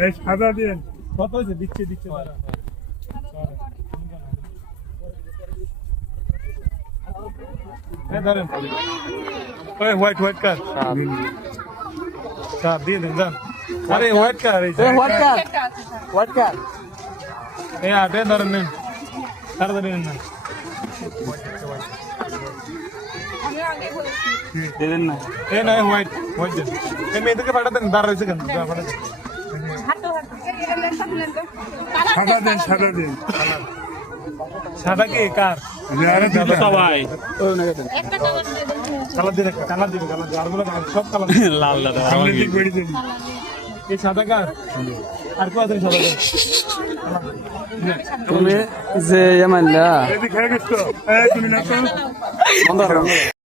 এই সাদা দিন কত হয়েছে দিচ্ছে ধরেন হোয়াইট কার দিয়ে দেন যান আরে হোয়াইট কার এই আটে ধরেন নেন তাড়াতাড়ি নেন না দেন না এই না হোয়াইট দেন এই মেয়েদেরকে পাঠাতেন দাঁড় রয়েছে কেন সাদা দিন সাদা কি কার সবাই কালার দিবে আরগুলো সব কালার লাল এই সাদা কার আর কত সাদা তুমি যে মানলা তুমি না